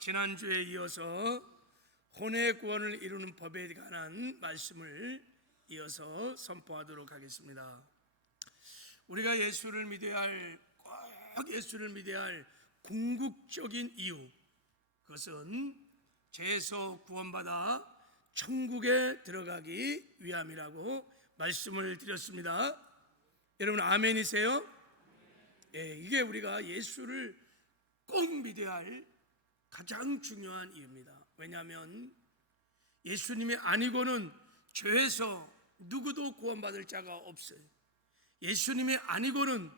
지난주에 이어서 혼의 구원을 이루는 법에 관한 말씀을 이어서 선포하도록 하겠습니다. 우리가 예수를 믿어야 할, 꼭 예수를 믿어야 할 궁극적인 이유, 그것은 죄에서 구원받아 천국에 들어가기 위함이라고 말씀을 드렸습니다. 여러분 아멘이세요? 이게 우리가 예수를 꼭 믿어야 할 가장 중요한 이유입니다. 왜냐하면 예수님이 아니고는 죄에서 누구도 구원받을 자가 없어요. 예수님이 아니고는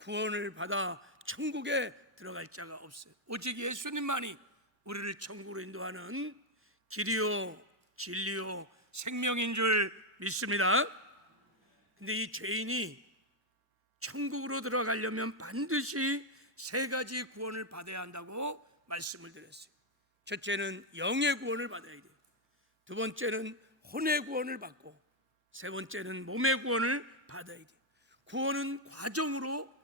구원을 받아 천국에 들어갈 자가 없어요. 오직 예수님만이 우리를 천국으로 인도하는 길이요 진리요 생명인 줄 믿습니다. 근데 이 죄인이 천국으로 들어가려면 반드시 세 가지 구원을 받아야 한다고 말씀을 드렸어요. 첫째는 영의 구원을 받아야 돼요. 두 번째는 혼의 구원을 받고, 세 번째는 몸의 구원을 받아야 돼요. 구원은 과정으로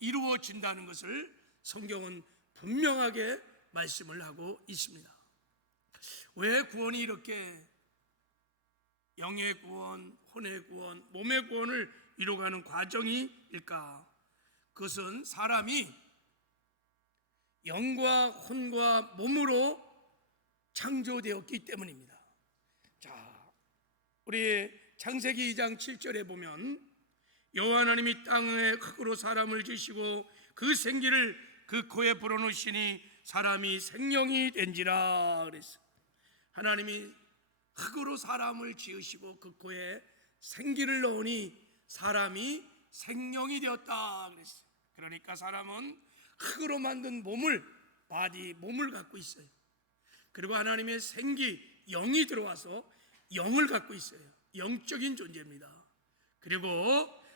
이루어진다는 것을 성경은 분명하게 말씀을 하고 있습니다. 왜 구원이 이렇게 영의 구원, 혼의 구원, 몸의 구원을 이루어가는 과정이일까? 그것은 사람이 영과 혼과 몸으로 창조되었기 때문입니다. 자, 우리 창세기 2장 7절에 보면 여호와 하나님이 땅에 흙으로 사람을 지으시고 그 생기를 그 코에 불어넣으시니 사람이 생명이 된지라 그랬어요. 하나님이 흙으로 사람을 지으시고 그 코에 생기를 넣으니 사람이 생명이 되었다 그랬어요. 그러니까 사람은 흙으로 만든 몸을 갖고 있어요. 그리고 하나님의 생기, 영이 들어와서 영을 갖고 있어요. 영적인 존재입니다. 그리고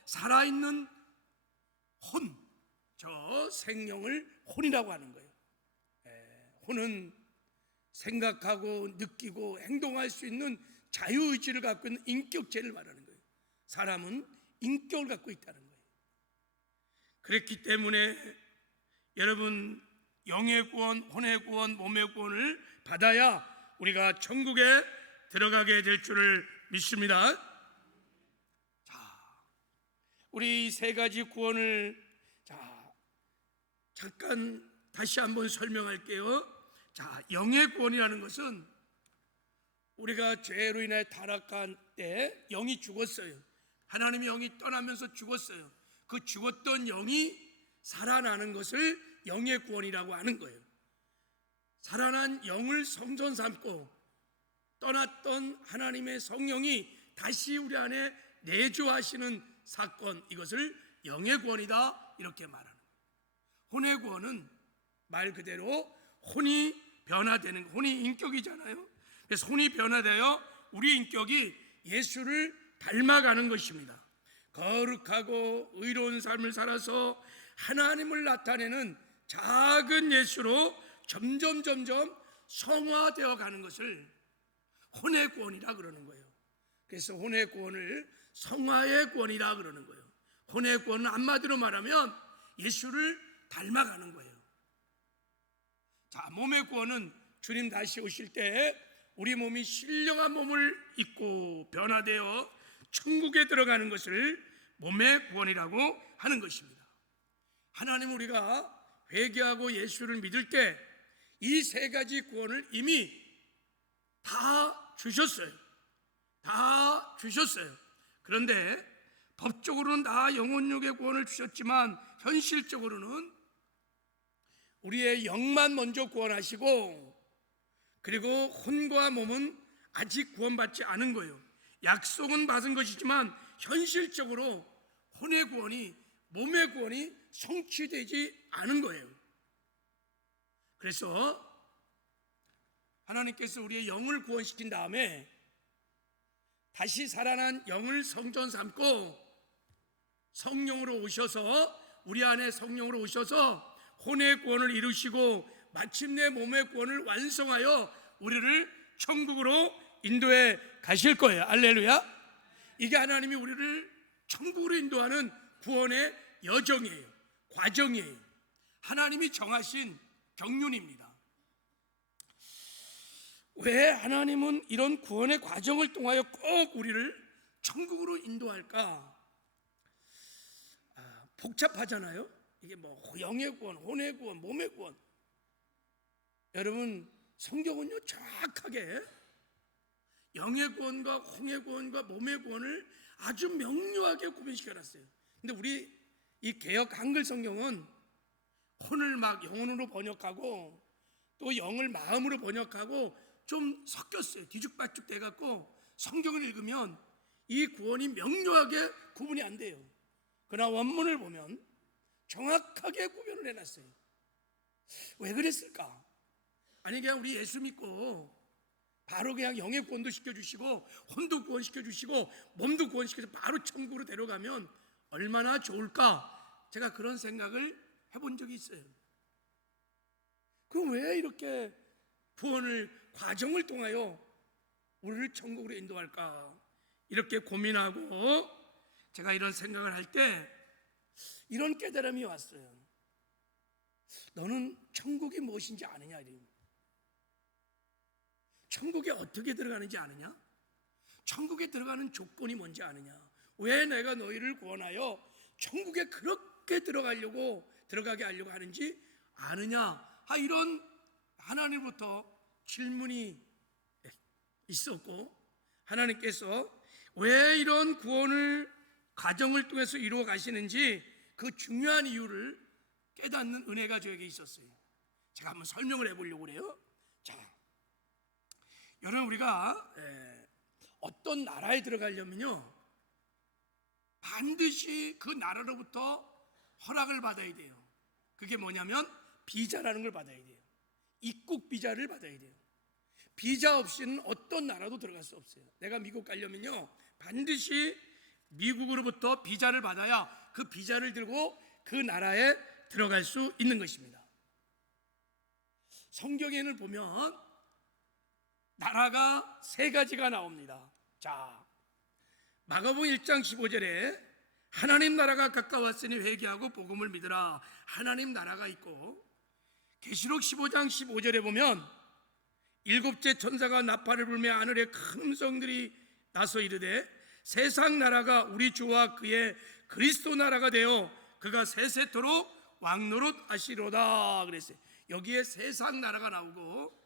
살아있는 혼, 저 생명을 혼이라고 하는 거예요. 혼은 생각하고 느끼고 행동할 수 있는 자유의지를 갖고 있는 인격체를 말하는 거예요. 사람은 인격을 갖고 있다는 거예요. 그렇기 때문에 여러분 영의 구원, 혼의 구원, 몸의 구원을 받아야 우리가 천국에 들어가게 될 줄을 믿습니다. 자, 우리 세 가지 구원을 잠깐 다시 한번 설명할게요. 자, 영의 구원이라는 것은 우리가 죄로 인해 타락한 때 영이 죽었어요. 하나님의 영이 떠나면서 죽었어요. 그 죽었던 영이 살아나는 것을 영의 구원이라고 하는 거예요. 살아난 영을 성전 삼고 떠났던 하나님의 성령이 다시 우리 안에 내주하시는 사건, 이것을 영의 구원이다 이렇게 말하는 거예요. 혼의 구원은 말 그대로 혼이 변화되는, 혼이 인격이잖아요. 그래서 혼이 변화되어 우리 인격이 예수를 닮아가는 것입니다. 거룩하고 의로운 삶을 살아서 하나님을 나타내는 작은 예수로 점점 성화되어 가는 것을 혼의 구원이라 그러는 거예요. 그래서 혼의 구원을 성화의 구원이라 그러는 거예요. 혼의 구원은 한마디로 말하면 예수를 닮아가는 거예요. 자, 몸의 구원은 주님 다시 오실 때 우리 몸이 신령한 몸을 입고 변화되어 천국에 들어가는 것을 몸의 구원이라고 하는 것입니다. 하나님, 우리가 회개하고 예수를 믿을 때 이 세 가지 구원을 이미 다 주셨어요. 다 주셨어요. 그런데 법적으로는 다 영혼육의 구원을 주셨지만 현실적으로는 우리의 영만 먼저 구원하시고, 그리고 혼과 몸은 아직 구원받지 않은 거예요. 약속은 받은 것이지만 현실적으로 혼의 구원이, 몸의 구원이 성취되지 않은 거예요. 그래서 하나님께서 우리의 영을 구원시킨 다음에 다시 살아난 영을 성전 삼고 성령으로 오셔서, 우리 안에 성령으로 오셔서 혼의 구원을 이루시고 마침내 몸의 구원을 완성하여 우리를 천국으로 인도해 가실 거예요. 할렐루야. 이게 하나님이 우리를 천국으로 인도하는 구원의 여정이에요. 과정이에요. 하나님이 정하신 경륜입니다. 왜 하나님은 이런 구원의 과정을 통하여 꼭 우리를 천국으로 인도할까? 복잡하잖아요. 이게 뭐 영의 구원, 혼의 구원, 몸의 구원. 여러분, 성경은요 정확하게 영의 구원과 혼의 구원과 몸의 구원을 아주 명료하게 구분시켜놨어요. 근데 우리 이 개역 한글 성경은 혼을 막 영혼으로 번역하고 또 영을 마음으로 번역하고 좀 섞였어요. 뒤죽박죽 돼갖고 성경을 읽으면 이 구원이 명료하게 구분이 안 돼요. 그러나 원문을 보면 정확하게 구별을 해놨어요. 왜 그랬을까? 아니 그냥 우리 예수 믿고 바로 그냥 영의 구원도 시켜주시고 혼도 구원시켜주시고 몸도 구원시켜서 바로 천국으로 데려가면 얼마나 좋을까? 제가 그런 생각을 해본 적이 있어요. 그럼 왜 이렇게 구원을 과정을 통하여 우리를 천국으로 인도할까? 이렇게 고민하고 제가 이런 생각을 할 때 이런 깨달음이 왔어요. 너는 천국이 무엇인지 아느냐? 천국에 어떻게 들어가는지 아느냐? 천국에 들어가는 조건이 뭔지 아느냐? 왜 내가 너희를 구원하여 천국에 그렇게 들어가게 하려고 하는지 아느냐? 이런 하나님부터 질문이 있었고, 하나님께서 왜 이런 구원을 과정을 통해서 이루어 가시는지 그 중요한 이유를 깨닫는 은혜가 저에게 있었어요. 제가 한번 설명을 해보려고 그래요. 자, 여러분, 우리가 어떤 나라에 들어가려면요 반드시 그 나라로부터 허락을 받아야 돼요. 그게 뭐냐면 비자라는 걸 받아야 돼요. 입국 비자를 받아야 돼요. 비자 없이는 어떤 나라도 들어갈 수 없어요. 내가 미국 가려면요 반드시 미국으로부터 비자를 받아야 그 비자를 들고 그 나라에 들어갈 수 있는 것입니다. 성경에는 보면 나라가 세 가지가 나옵니다. 자, 마가복음 1장 15절에 하나님 나라가 가까웠으니 회개하고 복음을 믿으라. 하나님 나라가 있고, 계시록 15장 15절에 보면 일곱째 천사가 나팔을 불며 하늘에 큰 음성들이 나서 이르되 세상 나라가 우리 주와 그의 그리스도 나라가 되어 그가 세세토록 왕노릇 하시로다 그랬어요. 여기에 세상 나라가 나오고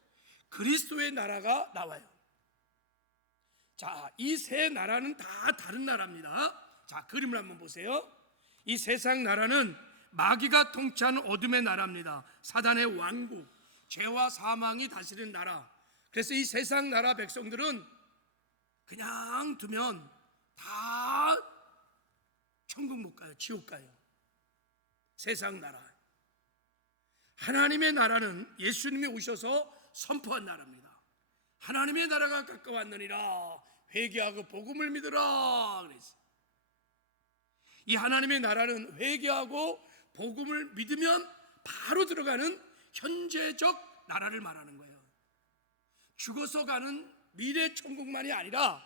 그리스도의 나라가 나와요. 자, 이 세 나라는 다 다른 나라입니다. 자, 그림을 한번 보세요. 이 세상 나라는 마귀가 통치하는 어둠의 나라입니다. 사단의 왕국, 죄와 사망이 다스리는 나라. 그래서 이 세상 나라 백성들은 그냥 두면 다 천국 못 가요. 지옥 가요. 세상 나라. 하나님의 나라는 예수님이 오셔서 선포한 나라입니다. 하나님의 나라가 가까웠느니라. 회개하고 복음을 믿으라 그랬어요. 이 하나님의 나라는 회개하고 복음을 믿으면 바로 들어가는 현재적 나라를 말하는 거예요. 죽어서 가는 미래 천국만이 아니라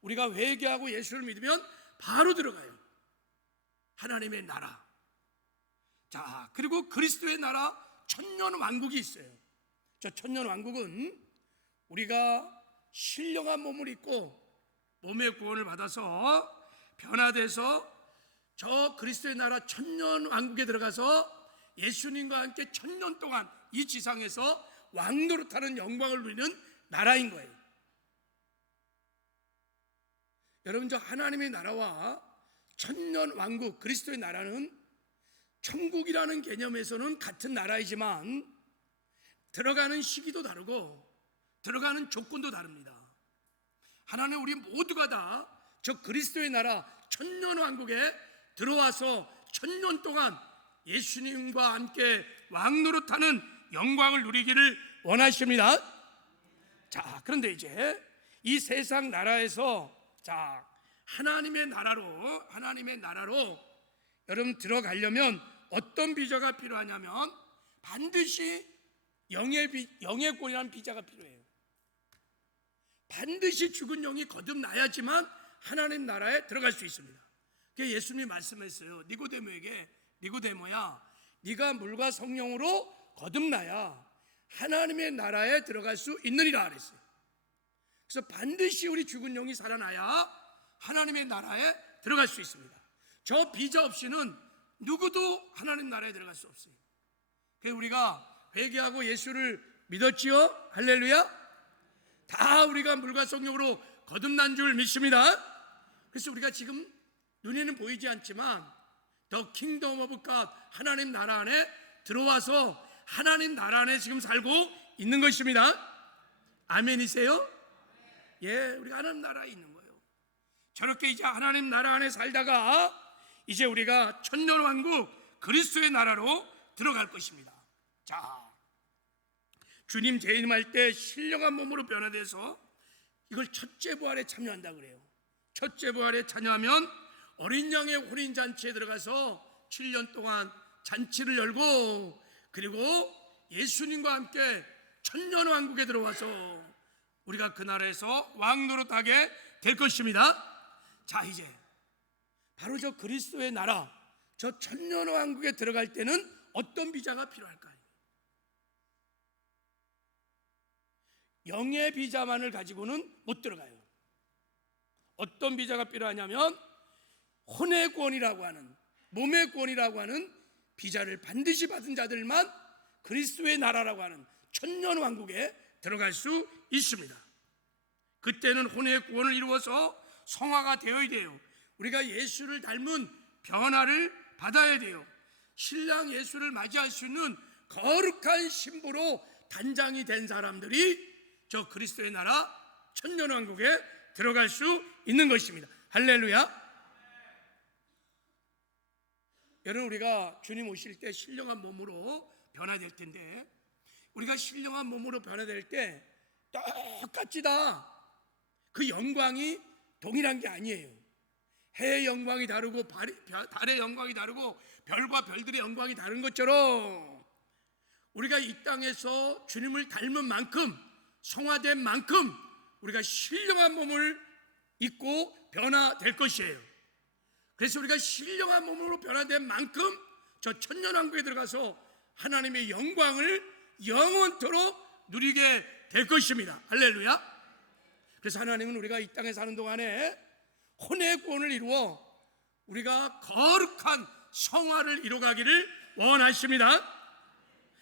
우리가 회개하고 예수를 믿으면 바로 들어가요. 하나님의 나라. 자, 그리고 그리스도의 나라 천년 왕국이 있어요. 저 천년 왕국은 우리가 신령한 몸을 입고 몸의 구원을 받아서 변화돼서 저 그리스도의 나라 천년 왕국에 들어가서 예수님과 함께 천년 동안 이 지상에서 왕노릇하는 영광을 누리는 나라인 거예요. 여러분, 저 하나님의 나라와 천년 왕국 그리스도의 나라는 천국이라는 개념에서는 같은 나라이지만 들어가는 시기도 다르고 들어가는 조건도 다릅니다. 하나님, 우리 모두가 다 저 그리스도의 나라 천년 왕국에 들어와서 천년 동안 예수님과 함께 왕노릇하는 영광을 누리기를 원하십니다. 자, 그런데 이제 이 세상 나라에서 자, 하나님의 나라로 여러분 들어가려면 어떤 비자가 필요하냐면 반드시 영예권이라는 비자가 필요해요. 반드시 죽은 영이 거듭나야지만 하나님 나라에 들어갈 수 있습니다. 그래서 예수님이 말씀했어요. 니고데모에게, 니고데모야, 네가 물과 성령으로 거듭나야 하나님의 나라에 들어갈 수 있느니라 그랬어요. 그래서 반드시 우리 죽은 영이 살아나야 하나님의 나라에 들어갈 수 있습니다. 저 비자 없이는 누구도 하나님 나라에 들어갈 수 없어요. 그래서 우리가 회개하고 예수를 믿었지요? 할렐루야. 다 우리가 물과 성령으로 거듭난 줄 믿습니다. 그래서 우리가 지금 눈에는 보이지 않지만 더 킹덤 오브 갓, 하나님 나라 안에 들어와서 하나님 나라 안에 지금 살고 있는 것입니다. 아멘이세요? 예, 우리가 하나님 나라에 있는 거예요. 저렇게 이제 하나님 나라 안에 살다가 이제 우리가 천년왕국 그리스도의 나라로 들어갈 것입니다. 자, 주님 재림할 때 신령한 몸으로 변화돼서 이걸 첫째 부활에 참여한다 그래요. 첫째 부활에 참여하면 어린 양의 혼인잔치에 들어가서 7년 동안 잔치를 열고, 그리고 예수님과 함께 천년왕국에 들어와서 우리가 그 나라에서 왕노릇하게 될 것입니다. 자, 이제 바로 저 그리스도의 나라, 저 천년왕국에 들어갈 때는 어떤 비자가 필요할까요? 영의 비자만을 가지고는 못 들어가요. 어떤 비자가 필요하냐면 혼의 구원이라고 하는, 몸의 구원이라고 하는 비자를 반드시 받은 자들만 그리스도의 나라라고 하는 천년왕국에 들어갈 수 있습니다. 그때는 혼의 구원을 이루어서 성화가 되어야 돼요. 우리가 예수를 닮은 변화를 받아야 돼요. 신랑 예수를 맞이할 수 있는 거룩한 신부로 단장이 된 사람들이 저 그리스도의 나라 천년왕국에 들어갈 수 있는 것입니다. 할렐루야. 여러분, 우리가 주님 오실 때 신령한 몸으로 변화될 텐데, 우리가 신령한 몸으로 변화될 때 똑같이 다 그 영광이 동일한 게 아니에요. 해의 영광이 다르고 달의 영광이 다르고 별과 별들의 영광이 다른 것처럼 우리가 이 땅에서 주님을 닮은 만큼, 성화된 만큼 우리가 신령한 몸을 입고 변화될 것이에요. 그래서 우리가 신령한 몸으로 변화된 만큼 저 천년왕국에 들어가서 하나님의 영광을 영원토록 누리게 될 것입니다. 할렐루야. 그래서 하나님은 우리가 이 땅에 사는 동안에 혼의 구원을 이루어 우리가 거룩한 성화를 이루가기를 원하십니다.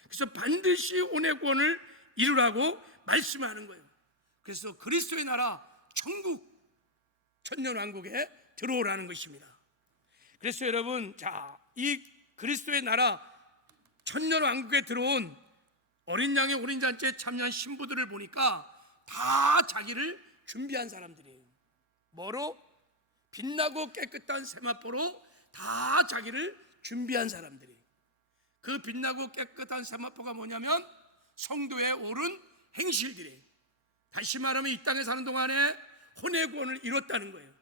그래서 반드시 혼의 구원을 이루라고 말씀하는 거예요. 그래서 그리스도의 나라 천국, 천년왕국에 들어오라는 것입니다. 그래서 여러분, 자, 이 그리스도의 나라 천년왕국에 들어온 어린 양의 혼인잔치에 참여한 신부들을 보니까 다 자기를 준비한 사람들이에요. 뭐로? 빛나고 깨끗한 세마포로 다 자기를 준비한 사람들이에요. 그 빛나고 깨끗한 세마포가 뭐냐면 성도의 옳은 행실들이에요. 다시 말하면 이 땅에 사는 동안에 혼의 구원을 이뤘다는 거예요.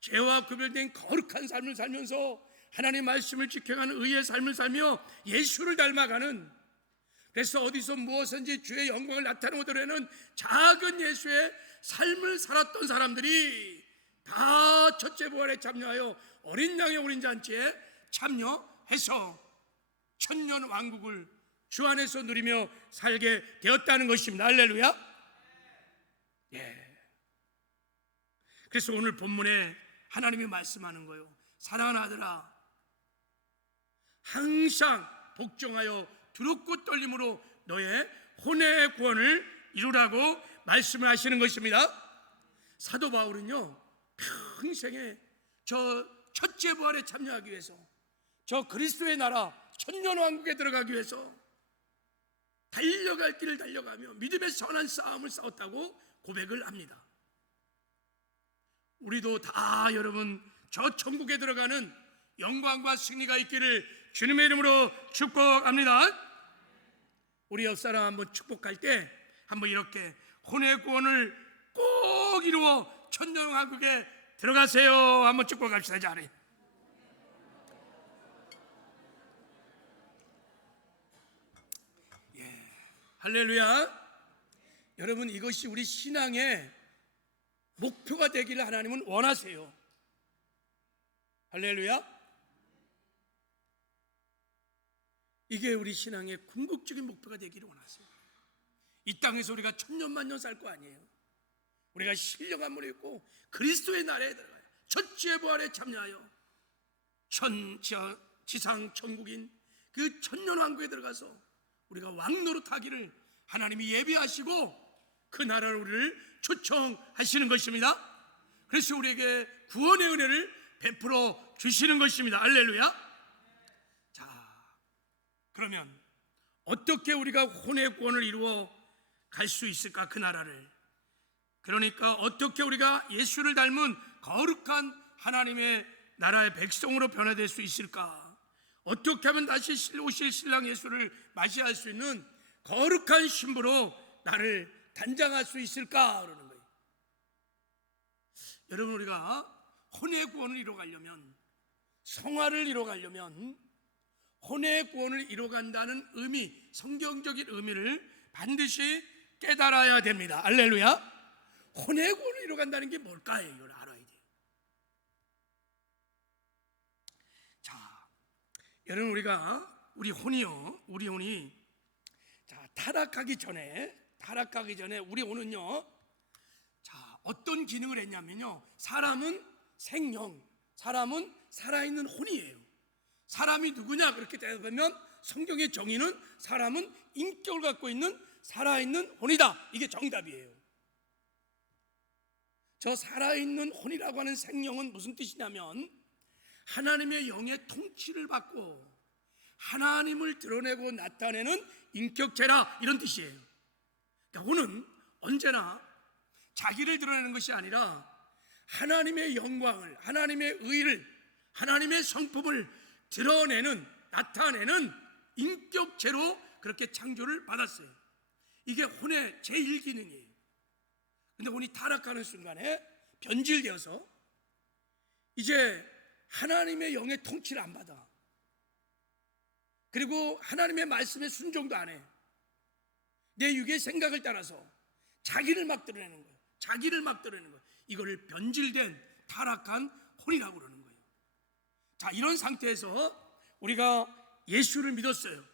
죄와 구별된 거룩한 삶을 살면서 하나님의 말씀을 지켜가는 의의 삶을 살며 예수를 닮아가는, 그래서 어디서 무엇인지 주의 영광을 나타내오더라는 작은 예수의 삶을 살았던 사람들이 다 첫째 부활에 참여하여 어린 양의 혼인잔치에 참여해서 천년 왕국을 주 안에서 누리며 살게 되었다는 것입니다. 할렐루야. 예. 그래서 오늘 본문에 하나님이 말씀하는 거예요. 사랑하는 아들아, 항상 복종하여 두렵고 떨림으로 너의 혼의 구원을 이루라고 말씀을 하시는 것입니다. 사도 바울은요, 평생에 저 첫째 부활에 참여하기 위해서, 저 그리스도의 나라 천년왕국에 들어가기 위해서 달려갈 길을 달려가며 믿음의 선한 싸움을 싸웠다고 고백을 합니다. 우리도 다 여러분 저 천국에 들어가는 영광과 승리가 있기를 주님의 이름으로 축복합니다. 우리 옆사람 한번 축복할 때 한번 이렇게 혼의 구원을 꼭 이루어 천년왕국에 들어가세요. 한번 축복합시다. 잘해. 예, 할렐루야. 여러분, 이것이 우리 신앙의 목표가 되기를 하나님은 원하세요. 할렐루야. 이게 우리 신앙의 궁극적인 목표가 되기를 원하세요. 이 땅에서 우리가 천년만년 살 거 아니에요. 우리가 신령한 물이 있고 그리스도의 나라에 들어가요. 첫째 부활에 참여하여 지상 천국인 그 천년왕국에 들어가서 우리가 왕노릇하기를 하나님이 예비하시고 그 나라를 우리를 초청하시는 것입니다. 그래서 우리에게 구원의 은혜를 베풀어 주시는 것입니다. 할렐루야. 자, 그러면 어떻게 우리가 혼의 구원을 이루어 갈 수 있을까? 그 나라를. 그러니까 어떻게 우리가 예수를 닮은 거룩한 하나님의 나라의 백성으로 변화될 수 있을까? 어떻게 하면 다시 오실 신랑 예수를 맞이할 수 있는 거룩한 신부로 나를 단장할 수 있을까? 그러는 거예요. 여러분, 우리가 혼의 구원을 이뤄가려면, 성화를 이뤄가려면 혼의 구원을 이뤄간다는 의미, 성경적인 의미를 반드시 깨달아야 됩니다. 할렐루야. 혼의 구원을 이뤄간다는 게 뭘까요? 이걸 알아야 돼요. 자, 여러분, 우리 혼이 자, 타락하기 전에 우리 혼은요, 자, 어떤 기능을 했냐면요, 사람은 생명, 사람은 살아있는 혼이에요. 사람이 누구냐 그렇게 대답하면 성경의 정의는 사람은 인격을 갖고 있는 살아있는 혼이다. 이게 정답이에요. 저 살아있는 혼이라고 하는 생명은 무슨 뜻이냐면 하나님의 영의 통치를 받고 하나님을 드러내고 나타내는 인격체라, 이런 뜻이에요. 그러니까 혼은 언제나 자기를 드러내는 것이 아니라 하나님의 영광을, 하나님의 의를, 하나님의 성품을 드러내는, 나타내는 인격체로 그렇게 창조를 받았어요. 이게 혼의 제1기능이에요. 근데 혼이 타락하는 순간에 변질되어서 이제 하나님의 영의 통치를 안 받아. 그리고 하나님의 말씀에 순종도 안 해. 내 육의 생각을 따라서 자기를 막 드러내는 거예요. 이거를 변질된 타락한 혼이라고 그러는 거예요. 자, 이런 상태에서 우리가 예수를 믿었어요.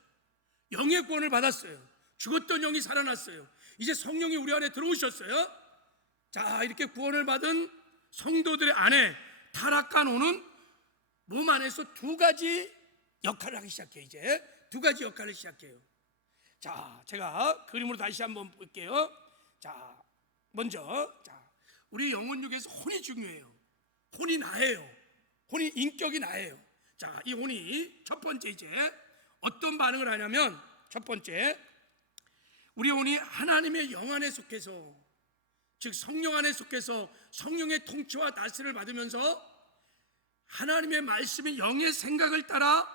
영의 구원을 받았어요. 죽었던 영이 살아났어요. 이제 성령이 우리 안에 들어오셨어요. 자, 이렇게 구원을 받은 성도들의 안에 타락한 혼은 몸 안에서 두 가지 역할을 하기 시작해요. 이제 두 가지 역할을 시작해요. 자, 제가 그림으로 다시 한번 볼게요. 자, 먼저, 우리 영혼육에서 혼이 중요해요. 혼이 나예요. 혼이 인격이 나예요. 자, 이 혼이 첫 번째 이제 어떤 반응을 하냐면, 첫 번째, 우리 혼이 하나님의 영 안에 속해서, 즉 성령 안에 속해서 성령의 통치와 다스를 받으면서 하나님의 말씀이 영의 생각을 따라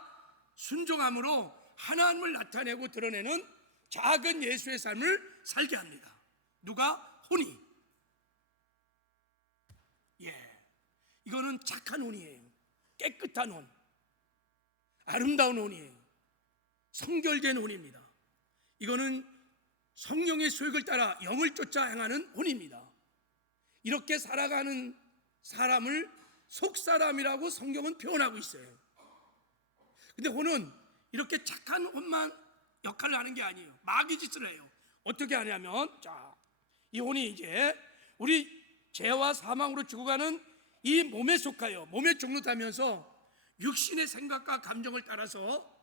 순종함으로 하나님을 나타내고 드러내는 작은 예수의 삶을 살게 합니다. 누가? 혼이. 이거는 착한 혼이에요. 깨끗한 혼, 아름다운 혼이에요. 성결된 혼입니다. 이거는 성령의 소욕을 따라 영을 쫓아 행하는 혼입니다. 이렇게 살아가는 사람을 속사람이라고 성경은 표현하고 있어요. 근데 혼은 이렇게 착한 혼만 역할을 하는 게 아니에요. 마귀 짓을 해요. 어떻게 하냐면, 자, 이 혼이 이제 우리 죄와 사망으로 죽어가는 이 몸에 속하여 몸에 종로하면서 육신의 생각과 감정을 따라서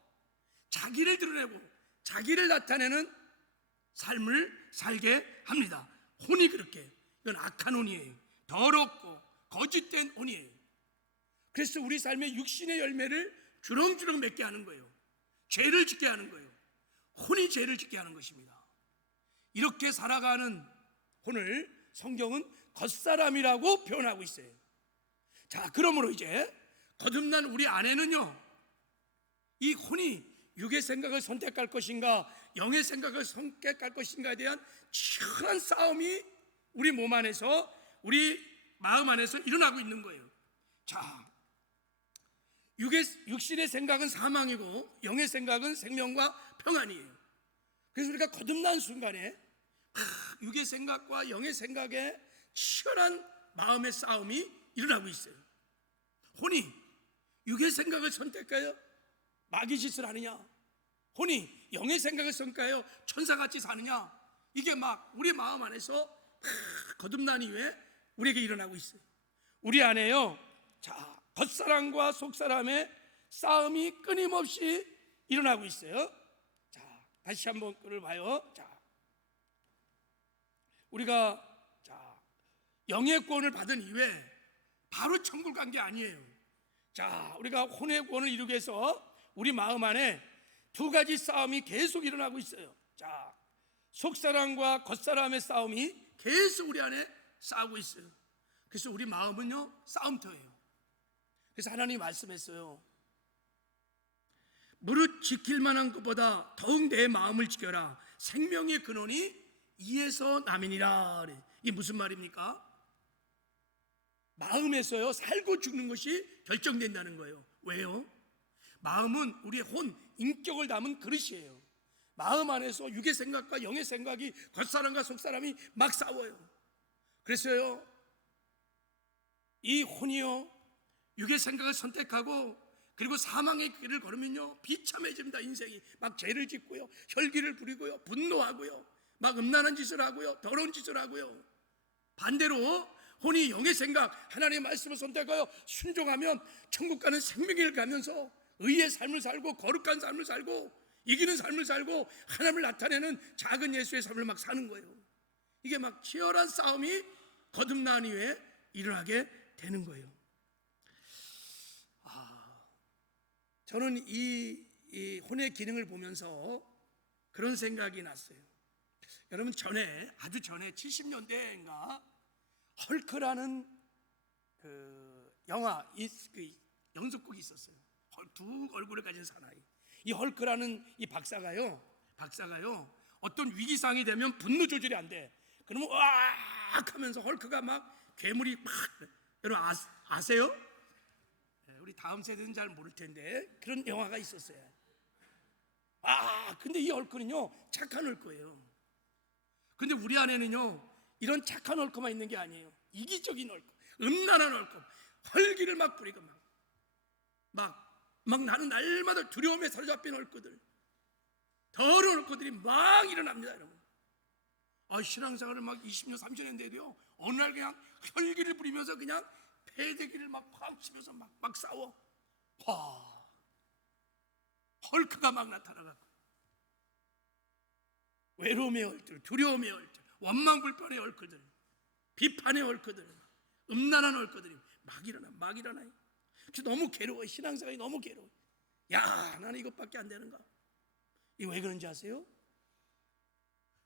자기를 드러내고 자기를 나타내는 삶을 살게 합니다. 혼이 그렇게, 이건 악한 혼이에요. 더럽고 거짓된 혼이에요. 그래서 우리 삶의 육신의 열매를 주렁주렁 맺게 하는 거예요. 죄를 짓게 하는 거예요. 혼이 죄를 짓게 하는 것입니다. 이렇게 살아가는 혼을 성경은 겉사람이라고 표현하고 있어요. 자, 그러므로 이제 거듭난 우리 안에는요, 이 혼이 육의 생각을 선택할 것인가 영의 생각을 선택할 것인가에 대한 치열한 싸움이 우리 몸 안에서, 우리 마음 안에서 일어나고 있는 거예요. 자, 육신의 생각은 사망이고 영의 생각은 생명과 평안이에요. 그래서 우리가 거듭난 순간에 육의 생각과 영의 생각에 치열한 마음의 싸움이 일어나고 있어요. 혼이 육의 생각을 선택하여 마귀 짓을 하느냐, 혼이 영의 생각을 성가하여 천사같이 사느냐? 이게 막 우리 마음 안에서 거듭난 이후에 우리에게 일어나고 있어요. 우리 안에요, 자, 겉사람과 속사람의 싸움이 끊임없이 일어나고 있어요. 자, 다시 한번 그걸 봐요. 자, 우리가 영의 구원을 받은 이후에 바로 천국 간 게 아니에요. 자, 우리가 혼의 구원을 이루기 위해서 우리 마음 안에 두 가지 싸움이 계속 일어나고 있어요. 자, 속사람과 겉사람의 싸움이 계속 우리 안에 싸우고 있어요. 그래서 우리 마음은요, 싸움터예요. 그래서 하나님이 말씀했어요. 무릇 지킬 만한 것보다 더욱 내 마음을 지켜라. 생명의 근원이 이에서 남이니라. 이게 무슨 말입니까? 마음에서요, 살고 죽는 것이 결정된다는 거예요. 왜요? 마음은 우리의 혼, 인격을 담은 그릇이에요. 마음 안에서 육의 생각과 영의 생각이 겉사람과 속사람이 막 싸워요. 그래서요, 이 혼이요, 육의 생각을 선택하고 그리고 사망의 길을 걸으면요, 비참해집니다. 인생이 막 죄를 짓고요, 혈기를 부리고요, 분노하고요, 막 음란한 짓을 하고요, 더러운 짓을 하고요. 반대로 혼이 영의 생각, 하나님의 말씀을 선택하여 순종하면 천국 가는 생명을 가면서 의의 삶을 살고 거룩한 삶을 살고 이기는 삶을 살고 하나님을 나타내는 작은 예수의 삶을 막 사는 거예요. 이게 막 치열한 싸움이 거듭난 이후에 일어나게 되는 거예요. 저는 이 혼의 기능을 보면서 그런 생각이 났어요. 여러분, 아주 전에 70년대인가 헐크라는 그 영화, 그 연속극이 있었어요. 두 얼굴을 가진 사나이. 이 헐크라는 이 박사가요 어떤 위기상이 되면 분노 조절이 안 돼. 그러면 으악 하면서 헐크가 막 괴물이 막, 여러분 아세요? 우리 다음 세대는 잘 모를 텐데 그런 영화가 있었어요. 근데 이 헐크는요, 착한 헐크예요. 근데 우리 안에는요, 이런 착한 헐크만 있는 게 아니에요. 이기적인 헐크, 음란한 헐크, 헐기를 막 부리고 막 나는 날마다 두려움에 사로잡힌 헐크들, 더러운 헐크들이 막 일어납니다, 여러분. 신앙생활을 막 20년, 30년 했는데도요, 어느 날 그냥 혈기를 부리면서 그냥 패대기를 막 팍 치면서 막 싸워. 헐크가 막 나타나갖고 외로움의 헐들, 두려움의 헐들, 원망불평의 헐크들, 비판의 헐크들, 음란한 헐크들이 막 일어나요. 너무 괴로워요. 신앙생활이 너무 괴로워요. 나는 이것밖에 안 되는가? 이게 왜 그런지 아세요?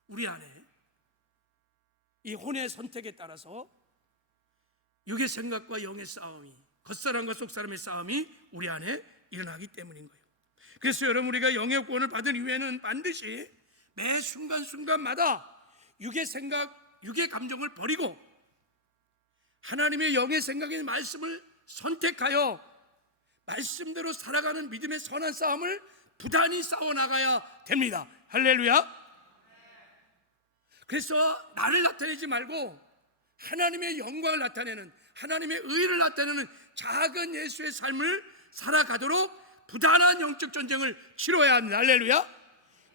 우리 안에 이 혼의 선택에 따라서 육의 생각과 영의 싸움이, 겉사람과 속사람의 싸움이 우리 안에 일어나기 때문인 거예요. 그래서 여러분, 우리가 영의 구원을 받은 이후에는 반드시 매 순간순간마다 육의 생각, 육의 감정을 버리고 하나님의 영의 생각인 말씀을 선택하여 말씀대로 살아가는 믿음의 선한 싸움을 부단히 싸워나가야 됩니다. 할렐루야. 그래서 나를 나타내지 말고 하나님의 영광을 나타내는, 하나님의 의를 나타내는 작은 예수의 삶을 살아가도록 부단한 영적 전쟁을 치러야 합니다. 할렐루야.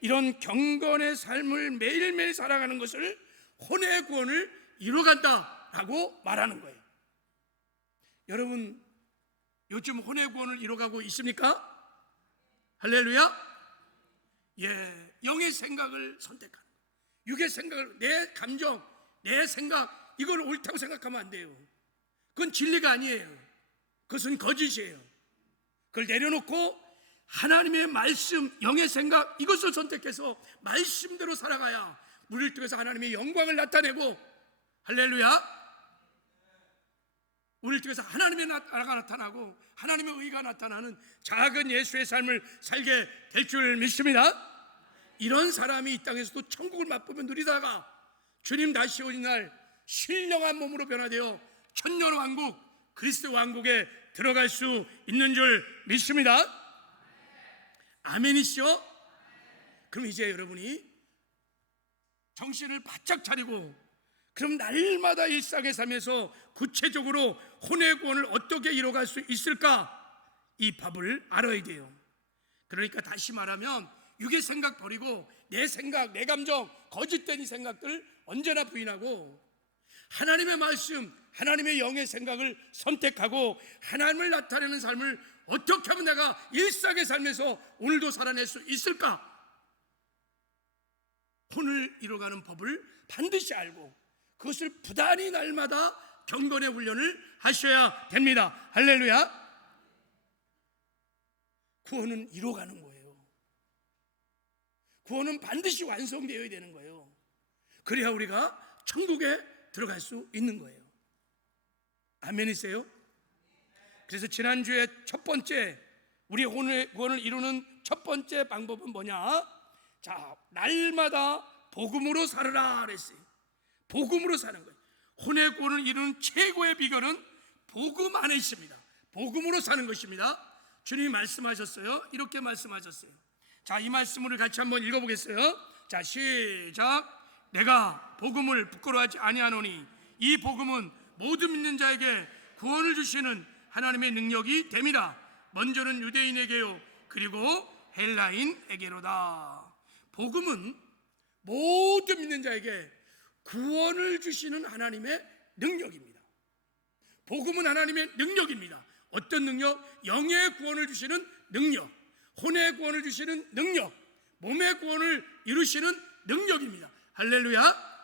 이런 경건의 삶을 매일매일 살아가는 것을 혼의 구원을 이루어간다라고 말하는 거예요. 여러분, 요즘 혼의 구원을 이루어가고 있습니까? 할렐루야. 영의 생각을 선택하는, 육의 생각을, 내 감정, 내 생각, 이걸 옳다고 생각하면 안 돼요. 그건 진리가 아니에요. 그것은 거짓이에요. 그걸 내려놓고 하나님의 말씀, 영의 생각, 이것을 선택해서 말씀대로 살아가야 우리를 통해서 하나님의 영광을 나타내고, 할렐루야, 우리를 통해서 하나님의 나라가 나타나고 하나님의 의가 나타나는 작은 예수의 삶을 살게 될 줄 믿습니다. 이런 사람이 이 땅에서도 천국을 맛보며 누리다가 주님 다시 오는 날 신령한 몸으로 변화되어 천년왕국, 그리스도 왕국에 들어갈 수 있는 줄 믿습니다. 아멘이시죠? 그럼 이제 여러분이 정신을 바짝 차리고, 그럼 날마다 일상의 삶에서 구체적으로 혼의 구원을 어떻게 이뤄갈 수 있을까? 이 법을 알아야 돼요. 그러니까 다시 말하면 육의 생각 버리고 내 생각, 내 감정, 거짓된 이 생각들을 언제나 부인하고 하나님의 말씀, 하나님의 영의 생각을 선택하고 하나님을 나타내는 삶을 어떻게 하면 내가 일상의 삶에서 오늘도 살아낼 수 있을까? 오늘 이뤄가는 법을 반드시 알고 그것을 부단히 날마다 경건의 훈련을 하셔야 됩니다. 할렐루야. 구원은 이뤄가는 거예요. 구원은 반드시 완성되어야 되는 거예요. 그래야 우리가 천국에 들어갈 수 있는 거예요. 아멘이세요? 그래서 지난주에 첫 번째 우리 오늘 구원을 이루는 첫 번째 방법은 뭐냐? 자, 날마다 복음으로 살아라 그랬어요. 복음으로 사는 거예요. 혼의 구원을 이루는 최고의 비결은 복음 안에 있습니다. 복음으로 사는 것입니다. 주님이 말씀하셨어요. 이렇게 말씀하셨어요. 자, 이 말씀을 같이 한번 읽어보겠어요. 자, 시작. 내가 복음을 부끄러워하지 아니하노니 이 복음은 모든 믿는 자에게 구원을 주시는 하나님의 능력이 됨이라. 먼저는 유대인에게요 그리고 헬라인에게로다. 복음은 모든 믿는 자에게 구원을 주시는 하나님의 능력입니다. 복음은 하나님의 능력입니다. 어떤 능력? 영의 구원을 주시는 능력, 혼의 구원을 주시는 능력, 몸의 구원을 이루시는 능력입니다. 할렐루야.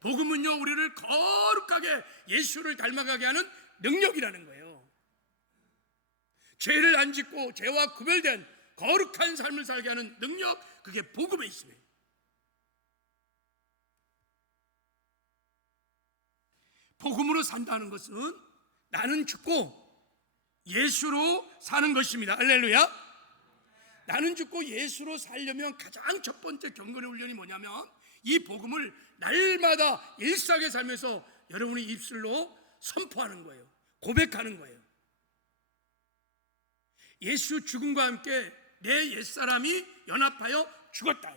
복음은요 우리를 거룩하게 예수를 닮아가게 하는 능력이라는 거예요. 죄를 안 짓고 죄와 구별된 거룩한 삶을 살게 하는 능력, 그게 복음에 있습니다. 복음으로 산다는 것은 나는 죽고 예수로 사는 것입니다. 할렐루야. 나는 죽고 예수로 살려면 가장 첫 번째 경건의 훈련이 뭐냐면 이 복음을 날마다 일상의 삶에서 여러분이 입술로 선포하는 거예요. 고백하는 거예요. 예수 죽음과 함께 내 옛사람이 연합하여 죽었다.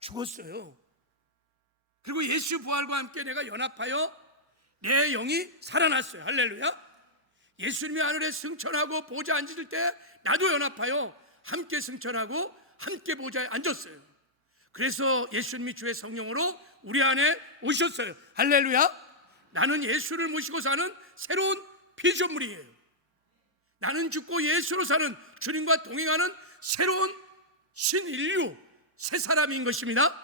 죽었어요. 그리고 예수 부활과 함께 내가 연합하여 내 영이 살아났어요. 할렐루야. 예수님이 하늘에 승천하고 보좌에 앉을 때 나도 연합하여 함께 승천하고 함께 보좌에 앉았어요. 그래서 예수님이 주의 성령으로 우리 안에 오셨어요. 할렐루야. 나는 예수를 모시고 사는 새로운 피조물이에요. 나는 죽고 예수로 사는 주님과 동행하는 새로운 신인류, 새 사람인 것입니다.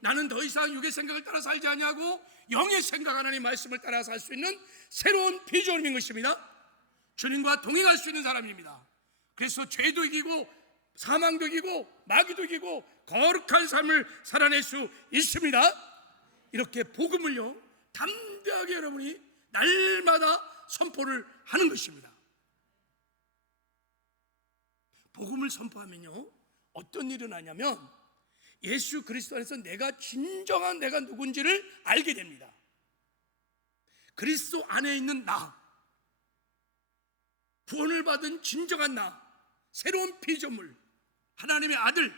나는 더 이상 육의 생각을 따라 살지 아니하고 영의 생각, 하나님의 말씀을 따라 살 수 있는 새로운 피조물인 것입니다. 주님과 동행할 수 있는 사람입니다. 그래서 죄도 이기고 사망도 이기고 마귀도 이기고 거룩한 삶을 살아낼 수 있습니다. 이렇게 복음을요 담대하게 여러분이 날마다 선포를 하는 것입니다. 복음을 선포하면요 어떤 일이 일어나냐면 예수 그리스도 안에서 내가 진정한 내가 누군지를 알게 됩니다. 그리스도 안에 있는 나, 구원을 받은 진정한 나, 새로운 피조물, 하나님의 아들,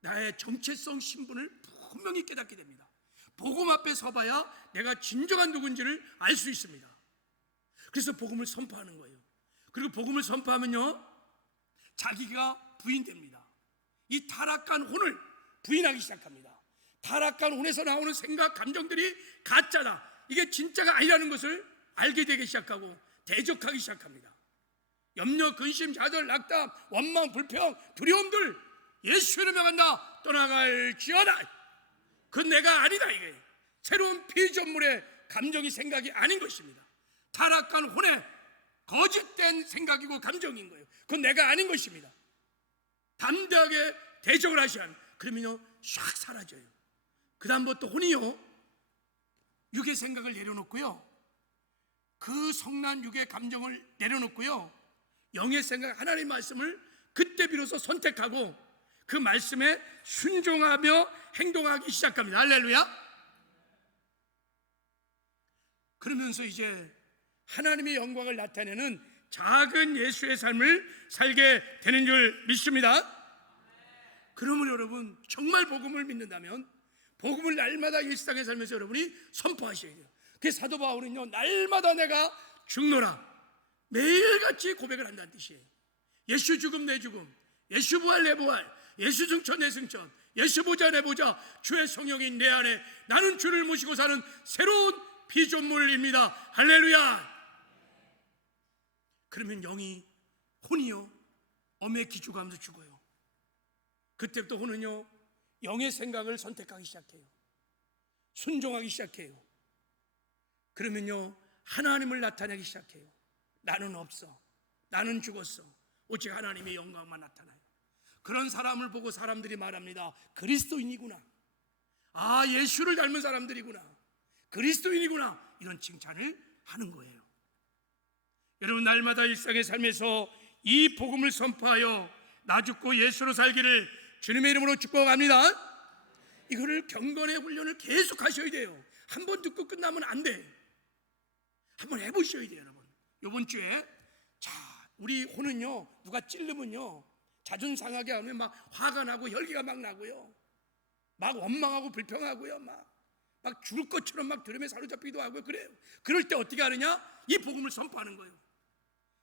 나의 정체성 신분을 분명히 깨닫게 됩니다. 복음 앞에 서봐야 내가 진정한 누군지를 알 수 있습니다. 그래서 복음을 선포하는 거예요. 그리고 복음을 선포하면요 자기가 부인됩니다. 이 타락한 혼을 부인하기 시작합니다. 타락한 혼에서 나오는 생각, 감정들이 가짜다, 이게 진짜가 아니라는 것을 알게 되기 시작하고 대적하기 시작합니다. 염려, 근심, 좌절, 낙담, 원망, 불평, 두려움들 예수를 명한다 떠나갈지어다. 그건 내가 아니다. 이게 새로운 피조물의 감정이 생각이 아닌 것입니다. 타락한 혼의 거짓된 생각이고 감정인 거예요. 그건 내가 아닌 것입니다. 담대하게 대적을 하셔야 합니다. 그러면요 샥 사라져요. 그 다음부터 혼이요 육의 생각을 내려놓고요, 그 성난 육의 감정을 내려놓고요, 영의 생각, 하나님의 말씀을 그때 비로소 선택하고 그 말씀에 순종하며 행동하기 시작합니다. 할렐루야. 그러면서 이제 하나님의 영광을 나타내는 작은 예수의 삶을 살게 되는 줄 믿습니다. 그러면 여러분 정말 복음을 믿는다면 복음을 날마다 일상의 삶에서 여러분이 선포하셔야 돼요. 그래서 사도 바울은요 날마다 내가 죽노라 매일같이 고백을 한다는 뜻이에요. 예수 죽음 내 죽음, 예수 부활 내 부활, 예수 승천 내 승천, 예수 보자 내 보자, 주의 성령이 내 안에, 나는 주를 모시고 사는 새로운 피조물입니다. 할렐루야. 그러면 영이, 혼이요, 엄에 기죽어가면서 죽어요. 그때부터 혼은요, 영의 생각을 선택하기 시작해요. 순종하기 시작해요. 그러면요, 하나님을 나타내기 시작해요. 나는 없어, 나는 죽었어, 오직 하나님의 영광만 나타나요. 그런 사람을 보고 사람들이 말합니다. 그리스도인이구나, 아, 예수를 닮은 사람들이구나, 그리스도인이구나, 이런 칭찬을 하는 거예요. 여러분, 날마다 일상의 삶에서 이 복음을 선포하여 나 죽고 예수로 살기를 주님의 이름으로 축복합니다. 이거를 경건의 훈련을 계속 하셔야 돼요. 한 번 듣고 끝나면 안 돼. 한번 해보셔야 돼요. 여러분, 이번 주에 자, 우리 혼은요, 누가 찔르면요 자존 상하게 하면 막 화가 나고 혈기가 막 나고요, 막 원망하고 불평하고요, 막 죽을 것처럼 막 드럼에 사로잡히기도 하고요. 그래요. 그럴 때 어떻게 하느냐? 이 복음을 선포하는 거예요.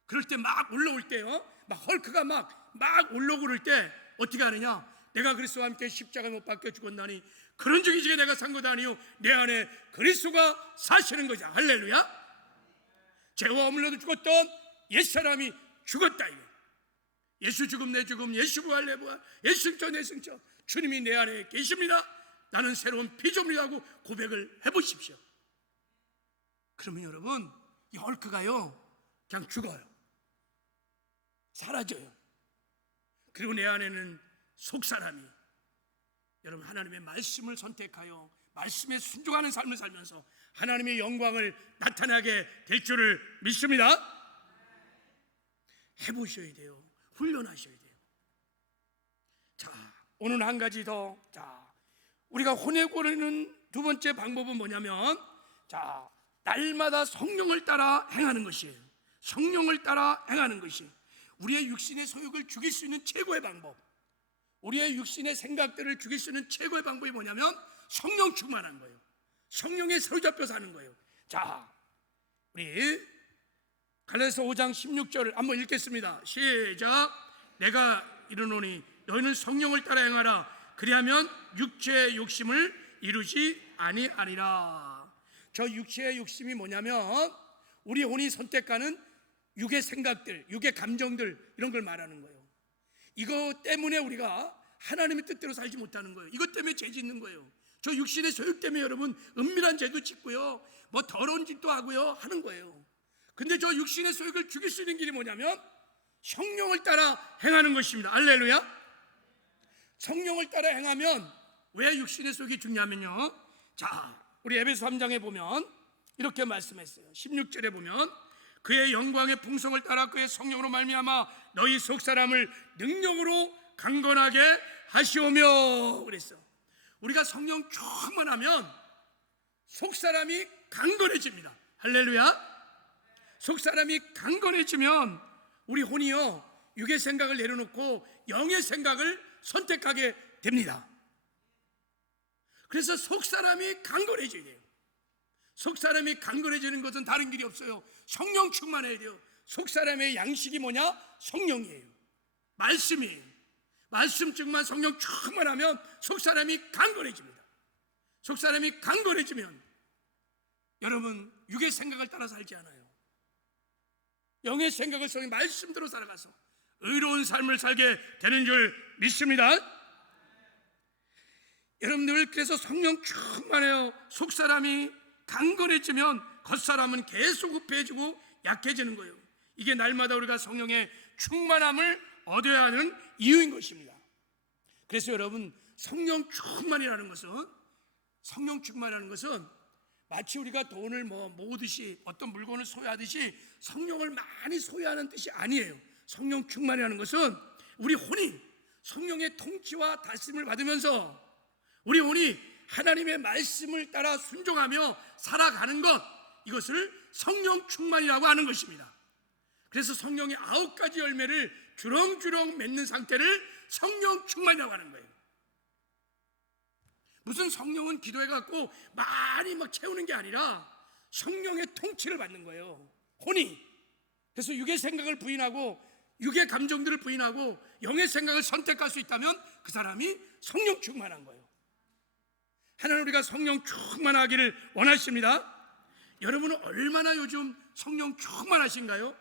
그럴 때 막 올라올 때요, 막 헐크가 막 올라오고 그럴 때 어떻게 하느냐? 내가 그리스도와 함께 십자가 못 박혀 죽었나니 그런 적이지 내가 산 것도 아니요 내 안에 그리스도가 사시는 거죠. 할렐루야. 죄와 허물로도 죽었던 옛사람이 죽었다 이거. 예수 죽음 내 죽음, 예수 부활 내 부활, 예수 승천 내 승천, 주님이 내 안에 계십니다. 나는 새로운 피조물이라고 고백을 해보십시오. 그러면 여러분, 이 헐크가요 그냥 죽어요. 사라져요. 그리고 내 안에는 속사람이, 여러분, 하나님의 말씀을 선택하여 말씀에 순종하는 삶을 살면서 하나님의 영광을 나타나게 될 줄을 믿습니다. 해보셔야 돼요. 훈련하셔야 돼요. 자, 오늘 한 가지 더. 자, 우리가 혼내고르는 두 번째 방법은 뭐냐면, 자, 날마다 성령을 따라 행하는 것이에요. 성령을 따라 행하는 것이 우리의 육신의 소욕을 죽일 수 있는 최고의 방법, 우리의 육신의 생각들을 죽일 수 있는 최고의 방법이 뭐냐면 성령 충만한 거예요. 성령에 사로잡혀 사는 거예요. 자, 우리 갈라디아서 5장 16절을 한번 읽겠습니다. 시작. 내가 이르노니 너희는 성령을 따라 행하라. 그리하면 육체의 욕심을 이루지 아니하리라. 저 육체의 욕심이 뭐냐면 우리 혼이 선택하는 육의 생각들, 육의 감정들, 이런 걸 말하는 거예요. 이거 때문에 우리가 하나님의 뜻대로 살지 못하는 거예요. 이것 때문에 죄 짓는 거예요. 저 육신의 소욕 때문에 여러분 은밀한 죄도 짓고요, 뭐 더러운 짓도 하고요 하는 거예요. 근데 저 육신의 소욕을 죽일 수 있는 길이 뭐냐면 성령을 따라 행하는 것입니다. 할렐루야. 성령을 따라 행하면 왜 육신의 소욕이 죽냐면요, 자, 우리 에베소 3장에 보면 이렇게 말씀했어요. 16절에 보면 그의 영광의 풍성을 따라 그의 성령으로 말미암아 너희 속사람을 능력으로 강건하게 하시오며 그랬어. 우리가 성령 충만하면 속사람이 강건해집니다. 할렐루야. 속사람이 강건해지면 우리 혼이요 육의 생각을 내려놓고 영의 생각을 선택하게 됩니다. 그래서 속사람이 강건해져야 돼요. 속사람이 강건해지는 것은 다른 길이 없어요. 성령 충만해야 돼요. 속사람의 양식이 뭐냐? 성령이에요. 말씀이에요. 말씀 즉만 성령 충만하면 속사람이 강건해집니다. 속사람이 강건해지면 여러분 육의 생각을 따라 살지 않아요. 영의 생각을 성령 말씀대로 살아가서 의로운 삶을 살게 되는 줄 믿습니다. 여러분들, 그래서 성령 충만해요. 속사람이 강건해지면 겉사람은 계속 후패해지고 약해지는 거예요. 이게 날마다 우리가 성령의 충만함을 얻어야 하는 이유인 것입니다. 그래서 여러분, 성령 충만이라는 것은 마치 우리가 돈을 모으듯이 어떤 물건을 소유하듯이 성령을 많이 소유하는 뜻이 아니에요. 성령 충만이라는 것은 우리 혼이 성령의 통치와 다스림을 받으면서 우리 혼이 하나님의 말씀을 따라 순종하며 살아가는 것, 이것을 성령 충만이라고 하는 것입니다. 그래서 성령의 9가지 열매를 주렁주렁 맺는 상태를 성령 충만이라고 하는 거예요. 무슨 성령은 기도해갖고 많이 막 채우는 게 아니라 성령의 통치를 받는 거예요, 혼이. 그래서 육의 생각을 부인하고 육의 감정들을 부인하고 영의 생각을 선택할 수 있다면 그 사람이 성령 충만한 거예요. 하나님 우리가 성령 충만하기를 원하십니다. 여러분은 얼마나 요즘 성령 충만하신가요?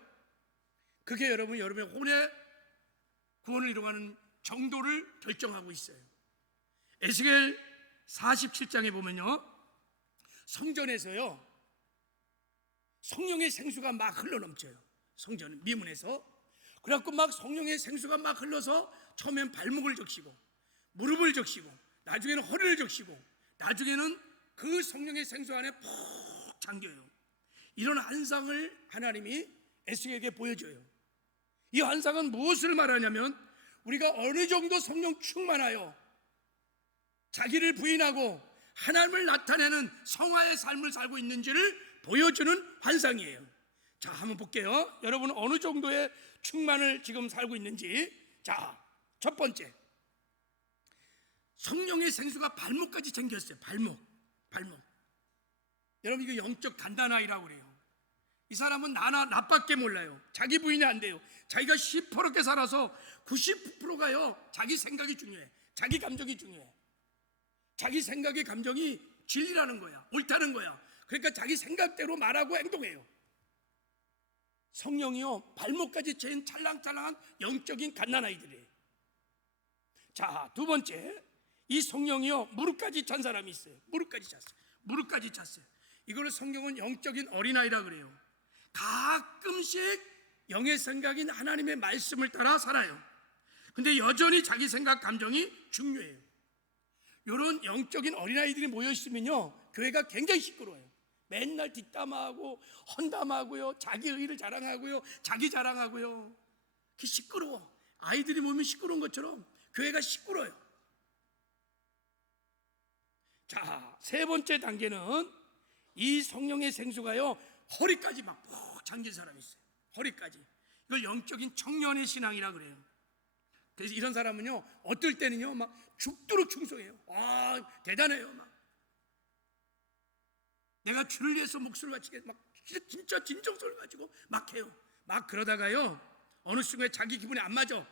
그게 여러분의 혼의 구원을 이루어가는 정도를 결정하고 있어요. 에스겔 47장에 보면요, 성전에서요 성령의 생수가 막 흘러넘쳐요. 성전 미문에서. 그래갖고 막 성령의 생수가 막 흘러서 처음엔 발목을 적시고 무릎을 적시고 나중에는 허리를 적시고 나중에는 그 성령의 생수 안에 푹 잠겨요. 이런 환상을 하나님이 에스겔에게 보여줘요. 이 환상은 무엇을 말하냐면 우리가 어느 정도 성령 충만하여 자기를 부인하고 하나님을 나타내는 성화의 삶을 살고 있는지를 보여주는 환상이에요. 자, 한번 볼게요. 여러분 어느 정도의 충만을 지금 살고 있는지. 자, 첫 번째, 성령의 생수가 발목까지 잠겼어요. 발목. 여러분 이거 영적 단단아이라고 그래요. 이 사람은 나밖에 몰라요. 자기 부인이 안 돼요. 자기가 시퍼렇게 살아서 90%가요 자기 생각이 중요해. 자기 감정이 중요해. 자기 생각의 감정이 진리라는 거야. 옳다는 거야. 그러니까 자기 생각대로 말하고 행동해요. 성령이요 발목까지 잰 찰랑찰랑한 영적인 갓난아이들이에요. 자, 두 번째, 이 성령이요 무릎까지 찬 사람이 있어요. 무릎까지 찼어요. 이거를 성경은 영적인 어린아이라 그래요. 가끔씩 영의 생각인 하나님의 말씀을 따라 살아요. 근데 여전히 자기 생각 감정이 중요해요. 이런 영적인 어린아이들이 모여있으면요 교회가 굉장히 시끄러워요. 맨날 뒷담화하고 헌담하고요, 자기 의의를 자랑하고요, 자기 자랑하고요. 그게 시끄러워. 아이들이 모이면 시끄러운 것처럼 교회가 시끄러워요. 자, 세 번째 단계는 이 성령의 생수가요 허리까지 막 푹 잠긴 사람이 있어요. 허리까지. 이걸 영적인 청년의 신앙이라 그래요. 그래서 이런 사람은요 어떨 때는요 막 죽도록 충성해요. 대단해요. 막 내가 주를 위해서 목숨을 바치게 막 진짜 진정성을 가지고 막 해요. 막 그러다가요 어느 순간에 자기 기분이 안 맞아.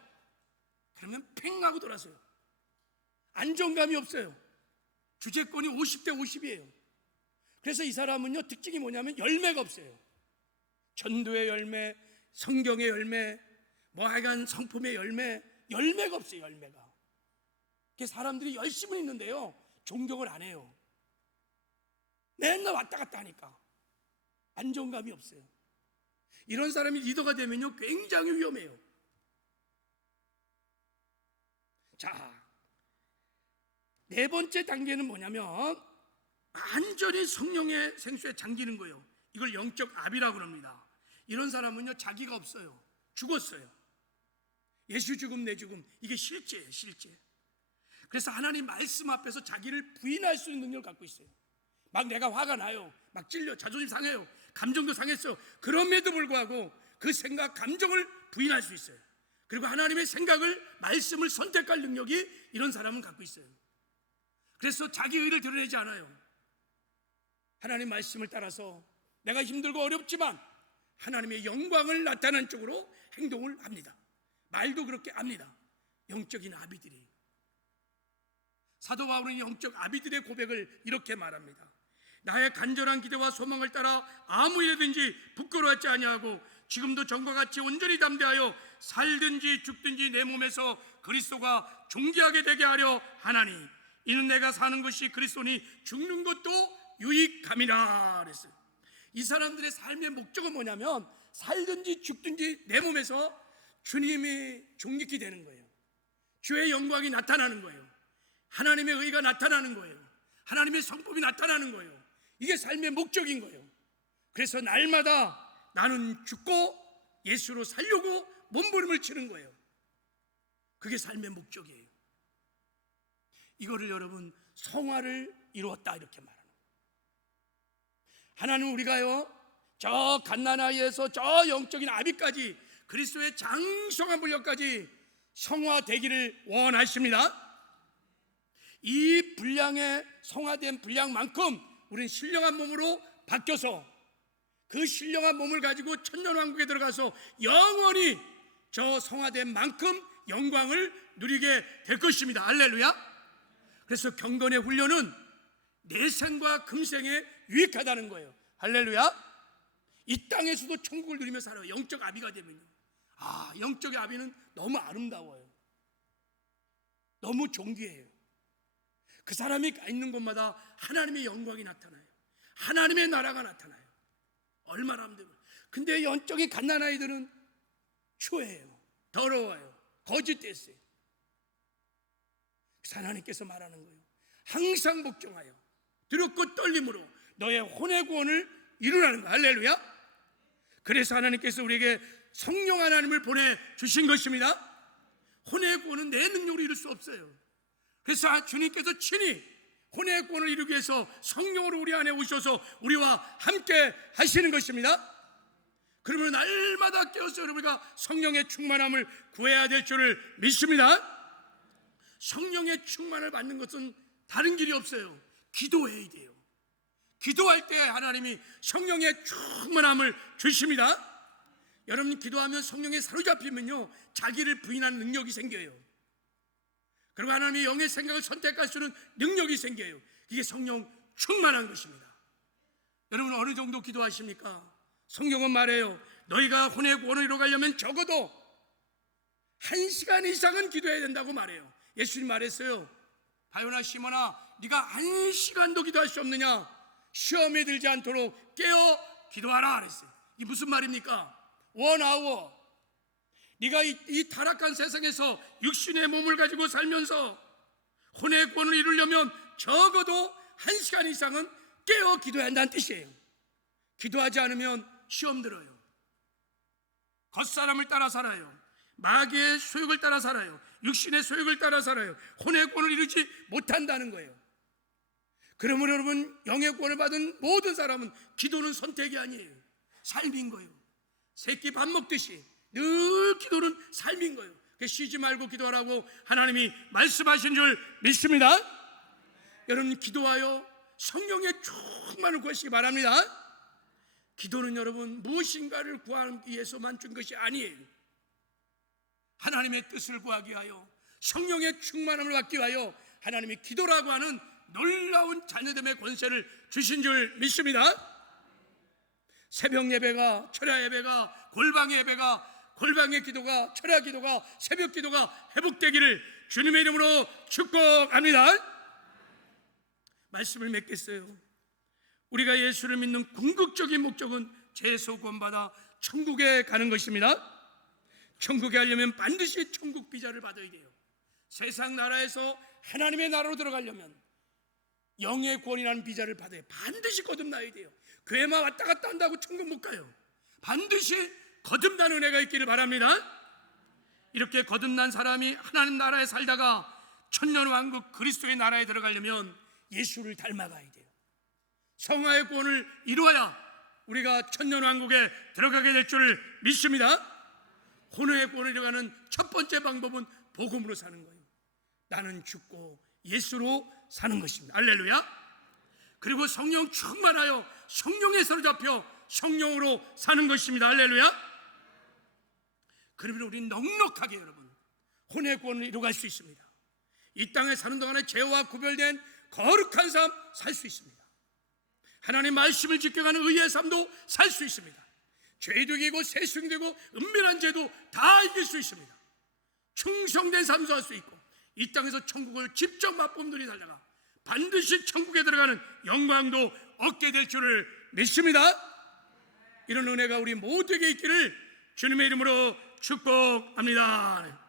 그러면 팽 하고 돌아서요. 안정감이 없어요. 주재권이 50대 50이에요. 그래서 이 사람은요 특징이 뭐냐면 열매가 없어요. 전도의 열매, 성경의 열매, 뭐 하여간 성품의 열매가 없어요. 열매가. 그래서 사람들이 열심히 있는데요 존경을 안 해요. 맨날 왔다 갔다 하니까 안정감이 없어요. 이런 사람이 리더가 되면요 굉장히 위험해요. 자, 네 번째 단계는 뭐냐면 완전히 성령의 생수에 잠기는 거예요. 이걸 영적 압이라고 합니다. 이런 사람은요 자기가 없어요. 죽었어요. 예수 죽음 내 죽음, 이게 실제예요. 실제. 그래서 하나님 말씀 앞에서 자기를 부인할 수 있는 능력을 갖고 있어요. 막 내가 화가 나요. 막 찔려. 자존심 상해요. 감정도 상했어요. 그럼에도 불구하고 그 생각, 감정을 부인할 수 있어요. 그리고 하나님의 생각을, 말씀을 선택할 능력이 이런 사람은 갖고 있어요. 그래서 자기 의를 드러내지 않아요. 하나님 말씀을 따라서 내가 힘들고 어렵지만 하나님의 영광을 나타내는 쪽으로 행동을 합니다. 말도 그렇게 합니다. 영적인 아비들이. 사도 바울은 영적 아비들의 고백을 이렇게 말합니다. 나의 간절한 기대와 소망을 따라 아무 일이든지 부끄러워하지 아니하고 지금도 전과 같이 온전히 담대하여 살든지 죽든지 내 몸에서 그리스도가 존귀하게 되게 하려 하나니 이는 내가 사는 것이 그리스도니 죽는 것도 유익함이라 그랬어요. 이 사람들의 삶의 목적은 뭐냐면 살든지 죽든지 내 몸에서 주님이 존귀케 되는 거예요. 주의 영광이 나타나는 거예요. 하나님의 의가 나타나는 거예요. 하나님의 성품이 나타나는 거예요. 이게 삶의 목적인 거예요. 그래서 날마다 나는 죽고 예수로 살려고 몸부림을 치는 거예요. 그게 삶의 목적이에요. 이거를 여러분 성화를 이루었다 이렇게 말하는 거예요. 하나님 우리가요 저 갓난아이에서 저 영적인 아비까지 그리스도의 장성한 분량까지 성화되기를 원하십니다. 이 분량의 성화된 분량만큼 우리는 신령한 몸으로 바뀌어서 그 신령한 몸을 가지고 천년왕국에 들어가서 영원히 저 성화된 만큼 영광을 누리게 될 것입니다. 할렐루야. 그래서 경건의 훈련은 내생과 금생에 유익하다는 거예요. 할렐루야. 이 땅에서도 천국을 누리며 살아요. 영적 아비가 되면요. 영적의 아비는 너무 아름다워요. 너무 존귀해요. 그 사람이 가 있는 곳마다 하나님의 영광이 나타나요. 하나님의 나라가 나타나요. 얼마나 아름다워요. 근데 영적인 갓난아이들은 추해요. 더러워요. 거짓됐어요. 그래서 하나님께서 말하는 거예요. 항상 복종하여 두렵고 떨림으로 너의 혼의 구원을 이루라는 거예요. 할렐루야. 그래서 하나님께서 우리에게 성령 하나님을 보내주신 것입니다. 혼의 구원은 내 능력으로 이룰 수 없어요. 그래서 주님께서 친히 혼의 구원을 이루기 위해서 성령으로 우리 안에 오셔서 우리와 함께 하시는 것입니다. 그러면 날마다 깨어서 우리가 성령의 충만함을 구해야 될 줄을 믿습니다. 성령의 충만을 받는 것은 다른 길이 없어요. 기도해야 돼요. 기도할 때 하나님이 성령의 충만함을 주십니다. 여러분 기도하면 성령에 사로잡히면요 자기를 부인하는 능력이 생겨요. 그리고 하나님의 영의 생각을 선택할 수 있는 능력이 생겨요. 이게 성령 충만한 것입니다. 여러분 어느 정도 기도하십니까? 성경은 말해요. 너희가 혼의 구원을 이뤄가려면 적어도 1시간 이상은 기도해야 된다고 말해요. 예수님 말했어요. 바요나 시몬아 네가 1시간도 기도할 수 없느냐? 시험에 들지 않도록 깨어 기도하라 그랬어요. 이게 무슨 말입니까? 1hour. 네가 이 타락한 세상에서 육신의 몸을 가지고 살면서 혼의 구원을 이루려면 적어도 1시간 이상은 깨어 기도해야 한다는 뜻이에요. 기도하지 않으면 시험 들어요. 겉사람을 따라 살아요. 마귀의 소욕을 따라 살아요. 육신의 소욕을 따라 살아요. 혼의 구원을 이루지 못한다는 거예요. 그러므로 여러분 영의 구원을 받은 모든 사람은 기도는 선택이 아니에요. 삶인 거예요. 새끼 밥 먹듯이 늘 기도는 삶인 거예요. 쉬지 말고 기도하라고 하나님이 말씀하신 줄 믿습니다. 여러분 기도하여 성령의 충만을 구하시기 바랍니다. 기도는 여러분 무엇인가를 구하기 위해서만 준 것이 아니에요. 하나님의 뜻을 구하기 위하여 성령의 충만함을 받기 위하여 하나님이 기도라고 하는 놀라운 자녀됨의 권세를 주신 줄 믿습니다. 새벽 예배가, 철야 예배가, 골방의 예배가, 골방의 기도가, 철야 기도가, 새벽 기도가 회복되기를 주님의 이름으로 축복합니다. 말씀을 맺겠어요. 우리가 예수를 믿는 궁극적인 목적은 죄에서 구원받아 천국에 가는 것입니다. 천국에 가려면 반드시 천국 비자를 받아야 돼요. 세상 나라에서 하나님의 나라로 들어가려면 영의 구원이라는 비자를 받아야 반드시 거듭나야 돼요. 교회만 왔다 갔다 한다고 천국 못 가요. 반드시 거듭나는 은혜가 있기를 바랍니다. 이렇게 거듭난 사람이 하나님 나라에 살다가 천년왕국 그리스도의 나라에 들어가려면 예수를 닮아가야 돼요. 성화의 구원을 이루어야 우리가 천년왕국에 들어가게 될 줄을 믿습니다. 혼의 구원을 이루어가는 첫 번째 방법은 복음으로 사는 거예요. 나는 죽고 예수로 사는 것입니다. 할렐루야. 그리고 성령 충만하여 성령에 사로잡혀 성령으로 사는 것입니다. 할렐루야. 그러면 우리는 넉넉하게 여러분 혼의 구원을 이루어갈 수 있습니다. 이 땅에 사는 동안에 죄와 구별된 거룩한 삶 살 수 있습니다. 하나님의 말씀을 지켜가는 의의 삶도 살 수 있습니다. 죄도 이기고 세속이 되고 은밀한 죄도 다 이길 수 있습니다. 충성된 삶도 할 수 있고 이 땅에서 천국을 직접 맛보는 살다가 반드시 천국에 들어가는 영광도 얻게 될 줄을 믿습니다. 이런 은혜가 우리 모두에게 있기를 주님의 이름으로 축복합니다.